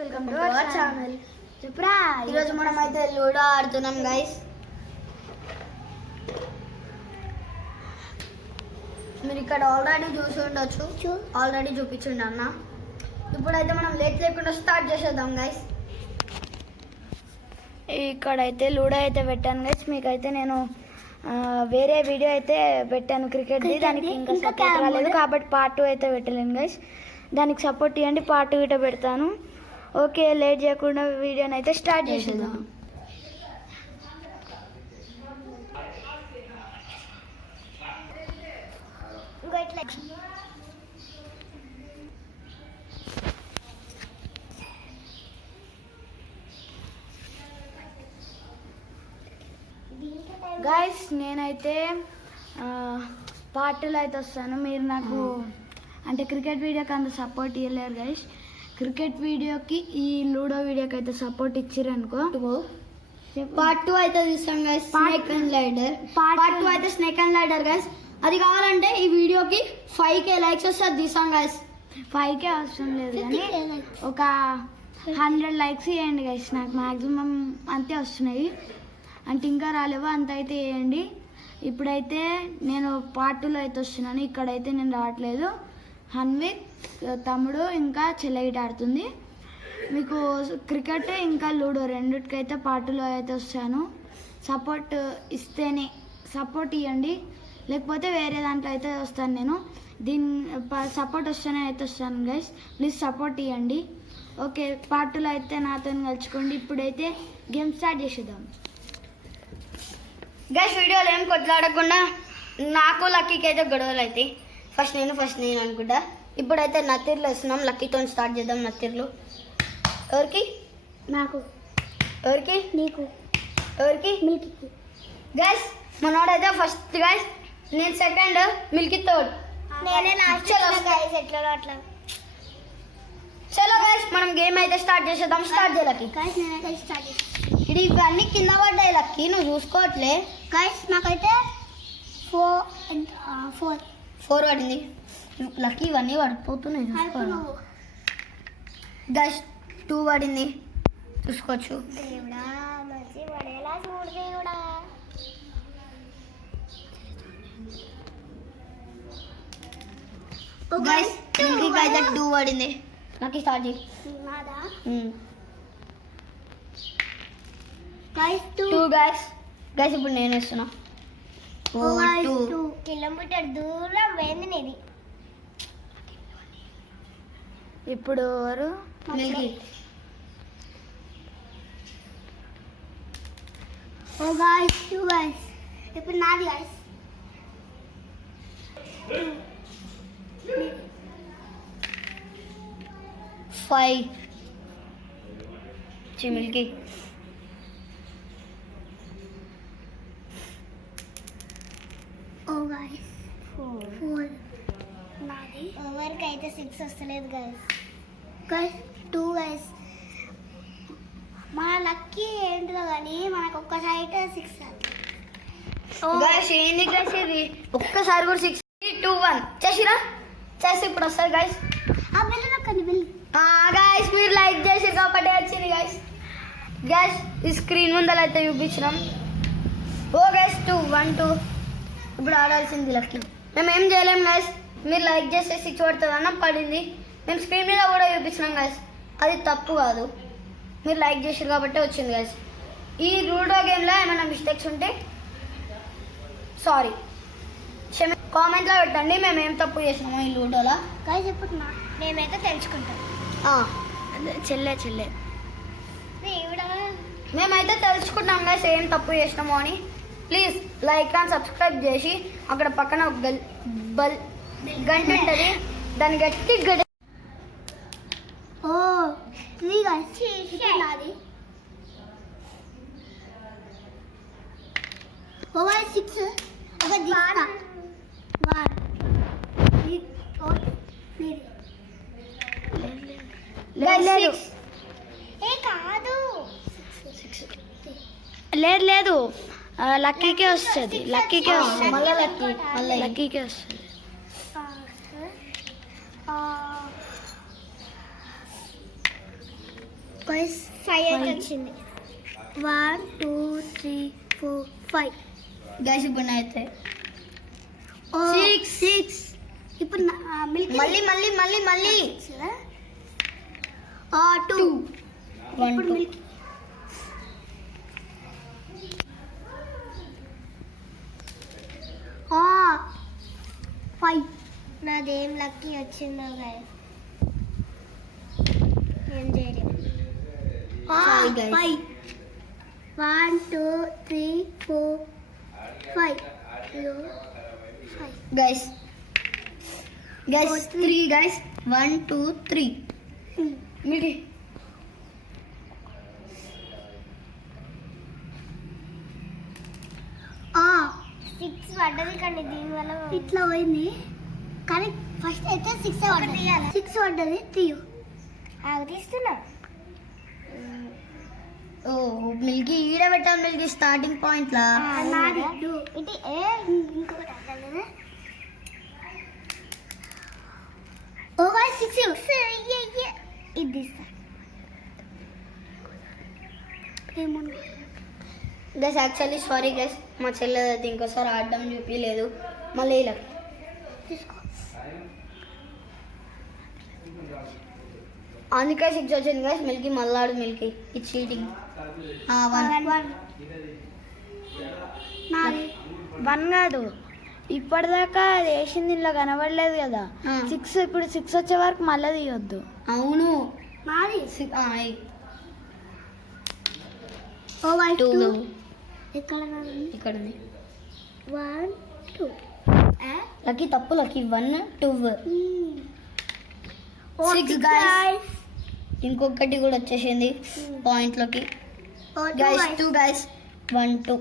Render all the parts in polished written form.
Welcome to our channel. చెప్పురా, ఈరోజు మనం అయితే లూడో ఆడుతున్నాం గైస్. మీరు ఇక్కడ ఆల్రెడీ చూసి ఉండొచ్చు, ఆల్రెడీ చూపించండి అన్న. ఇప్పుడైతే మనం లేట్ లేకుండా స్టార్ట్ చేసేద్దాం గైస్. ఇక్కడైతే లూడో అయితే పెట్టాను గైస్. మీకైతే నేను వేరే వీడియో అయితే పెట్టాను క్రికెట్ది, దానికి ఇంకా సపోర్ట్ రాలేదు కాబట్టి పార్ట్ 2 అయితే పెట్టలేను గైస్. దానికి సపోర్ట్ ఇవ్వండి, పార్ట్ 2 ఇట పెడతాను. ఓకే, లేట్ చేయకుండా వీడియోని అయితే స్టార్ట్ చేసేద్దాం. గైస్, నేనైతే పార్ట్ 2లో అయితే వస్తాను. మీరు నాకు అంటే క్రికెట్ వీడియోకి అంత సపోర్ట్ ఇవ్వలేరు గైస్. క్రికెట్ వీడియోకి ఈ లూడో వీడియోకి అయితే సపోర్ట్ ఇచ్చిర్రు అనుకో, పార్ట్ 2 అయితే తీస్తాం గైస్. స్నేక్ అండ్ లైడర్ పార్ట్ 2 అయితే స్నేక్ అండ్ లైడర్ గైస్. అది కావాలంటే ఈ వీడియోకి 5K లైక్స్ వస్తే అది తీస్తాం గైస్. 5K అవసరం లేదు కానీ ఒక 100 లైక్స్ ఇవ్వండి గైస్. నాకు మ్యాక్సిమం అంతే వస్తున్నాయి, అంటే ఇంకా రాలేవో అంత అయితే వేయండి. ఇప్పుడైతే నేను పార్ట్ 2లో అయితే వస్తున్నాను. ఇక్కడైతే నేను రావట్లేదు. హన్విక్ తమ్ముడు ఇంకా చెల్లగిట ఆడుతుంది. మీకు క్రికెట్ ఇంకా లూడో రెండిటికైతే పార్ట్ 2లో అయితే వస్తాను. సపోర్ట్ ఇస్తేనే సపోర్ట్ ఇవ్వండి, లేకపోతే వేరే దాంట్లో అయితే వస్తాను నేను. సపోర్ట్ వస్తేనే అయితే వస్తాను గైస్. ప్లీజ్ సపోర్ట్ ఇవ్వండి. ఓకే, పార్ట్ 2లో అయితే నాతో కలుసుకోండి. ఇప్పుడైతే గేమ్ స్టార్ట్ చేసేద్దాం గైస్. వీడియోలో ఏం కొట్లాడకుండా నాకు లక్కీకి అయితే గొడవలు అవుతాయి. ఫస్ట్ నేను అనుకుంటా. ఇప్పుడైతే నత్తిర్లు వేస్తున్నాం. లక్కీతో స్టార్ట్ చేద్దాం. నత్తిర్లు ఎవరికి? నాకు. ఎవరికి? నీకు. ఎవరికి? మిల్కీకి. గైస్, మనోడైతే ఫస్ట్ గైస్, నేను సెకండ్, మిల్కీ థర్డ్, నేనే లాస్ట్. గైస్ ఎట్లా అట్లా. చలో గైస్, మనం గేమ్ అయితే స్టార్ట్ చేసేద్దాం. స్టార్ట్ చేయాలి గైస్. నేనైతే స్టార్ట్ చేస్తాను. ఇది ఇవన్నీ కింద పడ్డాయి లక్కీ, నువ్వు చూసుకోవట్లే గైస్. నాకైతే 4 పడింది లక్కీ. ఇవన్నీ పడిపోతున్నాయి చూసుకోవాలి గైస్. 2 పడింది చూసుకోవచ్చు. గైస్, 2 పడింది. లక్కీ స్టార్ట్ చేయి. 2 గైస్. గైస్, ఇప్పుడు నేను వేస్తున్నా. 2 కిలోమీటర్ దూరం పోయింది నీది. ఇప్పుడు ఎవరు? మిల్కీ. ఓ గైస్, 2 గైస్. ఇప్పుడు నాది గైస్. 5 మిల్కీ. ఓ గైస్, 4 నాది. ఓవర్కి అయితే 6 వస్తలేదు గైస్. Guys 2 guys. మన లక్కీ ఏంటిదో కానీ మనకు ఒక్కసారి 6 గైస్. ఏంది గైస్ ఇది? ఒక్కసారి కూడా 6. 2-1 చేసిరా చేసి ఇప్పుడు వస్తుంది గైస్. గైస్, మీరు లైక్ చేసి కాబట్టి వచ్చింది గైస్. గైస్, ఈ స్క్రీన్ ముందర అయితే చూపించినాం. ఓ గైస్, 2-1-2. ఇప్పుడు ఆడాల్సింది లక్కీ. మేము ఏం చేయలేము గైస్. మీరు లైక్ చేస్తే 6 పడుతుంది అన్న, పడింది. మేము స్క్రీన్ మీద కూడా చూపించినాం గైస్, అది తప్పు కాదు. మీరు లైక్ చేసారు కాబట్టి వచ్చింది గైస్. ఈ లూడో గేమ్లో ఏమైనా మిస్టేక్స్ ఉంటే సారీ, కామెంట్లో పెట్టండి మేము ఏం తప్పు చేసినాము ఈ లూడోలో గైస్. ఇప్పుడు మేమైతే తెలుసుకుంటాం. చెల్లె మేమైతే తెలుసుకుంటాం గైస్ ఏం తప్పు చేసినామో అని. ప్లీజ్ లైక్ అండ్ సబ్స్క్రైబ్ చేసి అక్కడ పక్కన ఒక గంట ఉంటుంది, దాన్ని గట్టి గడి. ఓ 3 గైస్. నాది. ఓ 6. ఒక దిస్తా 1. లేదు లక్కీకే వస్తుంది. లక్కీకే వస్తుంది. 5 అయితే వచ్చింది. 1 2 3 4 5 గైస్ ఇప్పుడు అయితే 6 ఇప్పుడు మిల్క్ మళ్ళీ 2 ఇప్పుడు మిల్క్ 5 నాదేం లక్కీ వచ్చిందో గైస్ ఏం చేయలేదు. 5 1 2 3 4 5 గైస్ 3 గైస్ 1 2 3 మిల్కీ 6 పడ్డది కానీ దీనివల్ల ఇట్లా పోయింది కానీ ఫస్ట్ అయితే 6 పడ్డది. 6 పడ్డది తీయు తీస్తున్నా. ఓ మిల్కీ ఈడ పెట్టాలి మిల్కీ స్టార్టింగ్ పాయింట్ లా ఇది ఇంకొకటి ఓ గైస్ 6 ఇది తీస్తా. గైస్ యాక్చువల్లీ సారీ గైస్ మా చెల్లెది ఇంకోసారి ఆడడం చూపించలేదు మళ్ళీ ఇలా తీసుకో అందుకే 6 వచ్చింది గైస్. మిల్కీ మళ్ళాడు మిల్కీ ఇది చీటింగ్. 1 కాదు ఇప్పటిదాకా అది వేసింది ఇలా కనబడలేదు కదా 6 ఇప్పుడు 6 వచ్చే వరకు మళ్ళీ తీయొద్దు. అవును ఇక్కడ 1 2 లక్కీ తప్పు లక్కీ 1 2 6 గైస్. ఇంకొకటి కూడా వచ్చేసింది పాయింట్లోకి గైస్ 2 గైస్ 1 2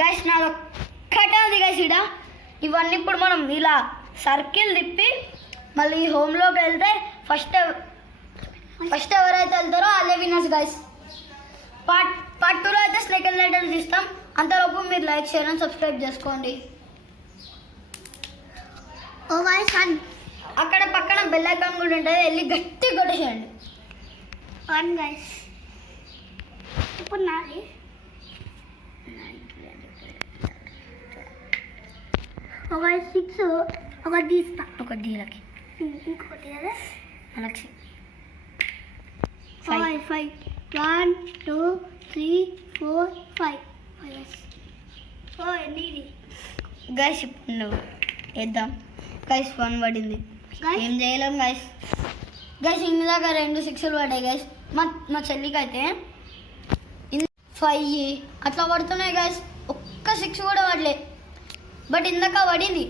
గైస్ నా ఒక్కటే ఉంది గైస్ ఇడ. ఇవన్నీ ఇప్పుడు మనం ఇలా సర్కిల్ తిప్పి మళ్ళీ హోమ్లోకి వెళ్తే ఫస్ట్ ఎవరైతే వెళ్తారో వాళ్ళే విన్నర్స్ గైస్. పార్ట్ 2లో అయితే స్నేక్ అండ్ లైడర్ తీస్తాం. అంతలోపు మీరు లైక్ షేర్ అండ్ సబ్స్క్రైబ్ చేసుకోండి. అక్కడ పక్కన బెల్ ఐకాన్ కూడా ఉంటుంది వెళ్ళి గట్టి కొట్టేసేయండి. 1 గైస్ ఇప్పుడు నాది ఒక 6 ఒకటి తీస్తా ఒకటి దీనికి ఇంకొకటి కదా మనకి 5 1 2 3 4 5 ఎన్ని గైస్ ఇప్పుడు వేద్దాం గైస్. 1 పడింది ఏం చేయలేం గైస్. ఇన్ని దాకా 2 6లు పడ్డాయి గైస్. మా చెల్లికి అయితే 5 అట్లా పడుతున్నాయి గైస్. ఒక్క 6 కూడా పడలే. బట్ ఇందాక పడింది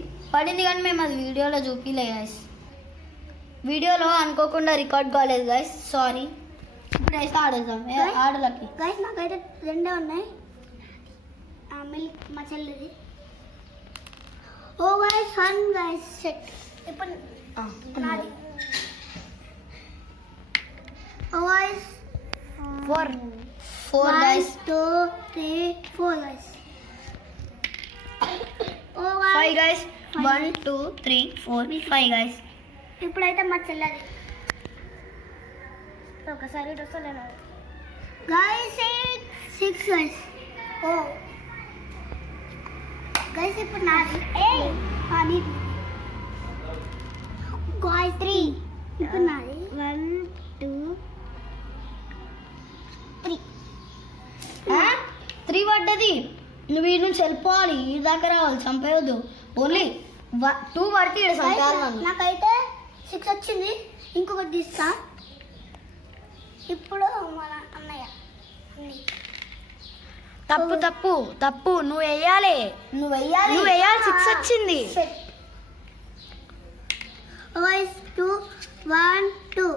కానీ మేము అది వీడియోలో చూపిలే గైస్. వీడియోలో అనుకోకుండా రికార్డ్ కాలేదు గైస్ సారీ. ఇప్పుడు అయితే ఆడేద్దాం ఆడలకి గైస్. నాకైతే 2 ఉన్నాయి మిల్క్ మా చెల్లిది. ఓ గైస్ 1 గైస్ సెట్ ఇప్పుడు నాది. ఓ గైస్ 4 గైస్ 2 3 4 గైస్. ఓ గైస్ 5 గైస్ 1 2 3 4 5 గైస్. ఇప్పుడైతే మా చెల్లది ఒకసారి వస్తలేను గైస్ 6 గైస్. ఓ గైస్ ఇప్పుడు నాది నాది గైస్ 3 ఇప్పుడు నాది 1 2 3 పడ్డది. నువ్వు ఈ నుంచి వెళ్ళిపోవాలి ఈ దాకా రావాలి చంపేయద్దు. ఓన్లీ 2 పడితే ఇక్కడ చంపేయాలి. నాకైతే 6 వచ్చింది ఇంకొకటి తీస్తా. ఇప్పుడు మన అన్నయ్య తప్పు నువ్వు వేయాలి 6 వచ్చింది. 2 1 2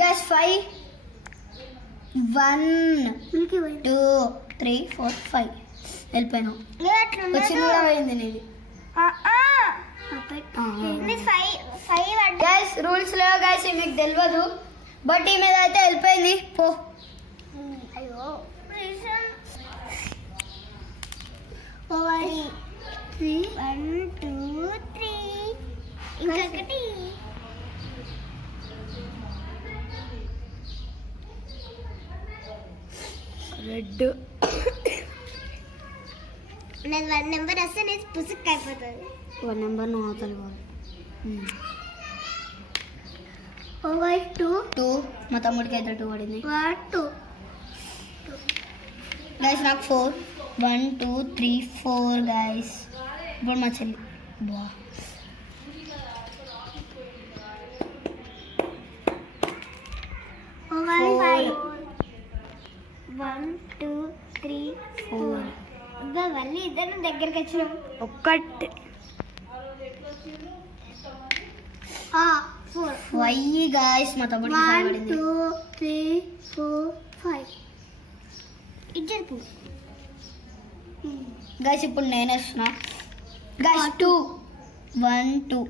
గైస్ 5 1 2 3 4 5 వెళ్ళిపోయాను. వచ్చింది కూడా పోయింది నీది. గైస్ రూల్స్ లేవు గైస్ మీకు తెలియదు బట్ ఈ మీద అయితే వెళ్ళిపోయింది పో. అయ్యో 1 2 3 ఇంకొకటి రెడ్. నాకు 1 నెంబర్ వస్తే నేను పుసుక్ అయిపోతుంది. 1 నెంబర్ నువ్వు అవతలి పోవాలి. 2 మా తమ్ముడికి అయితే 2 పడింది. 2 గైస్ నాకు 4. 1 2 3 4 గైస్. ఇప్పుడు మా చెల్లి బా 1 2 3 4 మళ్ళీ ఇద్దరు దగ్గరికి వచ్చినాం. ఒక్కటి 4 5 గైస్. మా తమ్ముడికి 5 1 పడింది. 2 3 4 5 ఇద్దరు గైస్ ఇప్పుడు నేను వేస్తున్నా గైస్. 2 1 2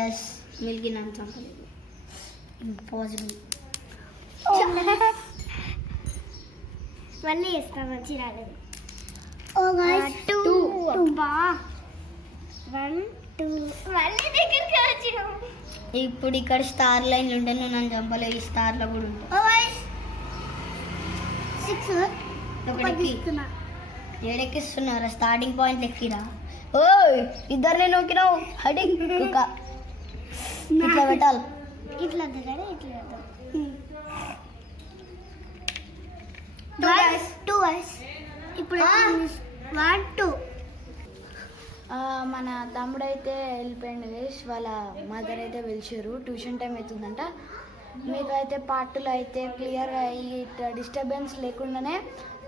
ఎస్. మిల్కి నన్ను చంపలేదు. ఇంపాసిబుల్. మళ్ళీ ఇస్తాం మంచి రాలేదు. 2 బా 1 2 మళ్ళీ దగ్గరికి వచ్చినాం. ఇప్పుడు ఇక్కడ స్టార్ లైన్లు ఉంటే నువ్వు నన్ను చంపలేవు. ఈ స్టార్లో కూడా ఉంటాయి. 6 ఒకటి ఏడెక్కిస్తున్నారా? Starting point ఎక్కిరా? ఓ ఇద్దరు నేను నొక్కినావు. హడింగ్ ఇట్లా పెట్టాలి. ఇట్లా దిగాడు ఇట్లా 2 ఇప్పుడు 1 2 మన తమ్ముడు అయితే వెళ్ళిపోయింది గైస్. వాళ్ళ మదర్ అయితే పిలిచారు. ట్యూషన్ టైం అవుతుందంట. మీకు అయితే పార్టులో అయితే క్లియర్గా డిస్టర్బెన్స్ లేకుండానే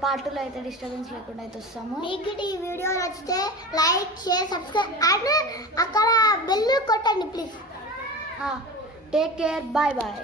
పార్టులో అయితే డిస్టర్బెన్స్ లేకుండా అయితే వస్తాము. మీకు ఈ వీడియో నచ్చితే లైక్ షేర్ సబ్స్క్రైబ్ అండ్ అక్కడ బెల్ కొట్టండి please. Take care. Bye bye.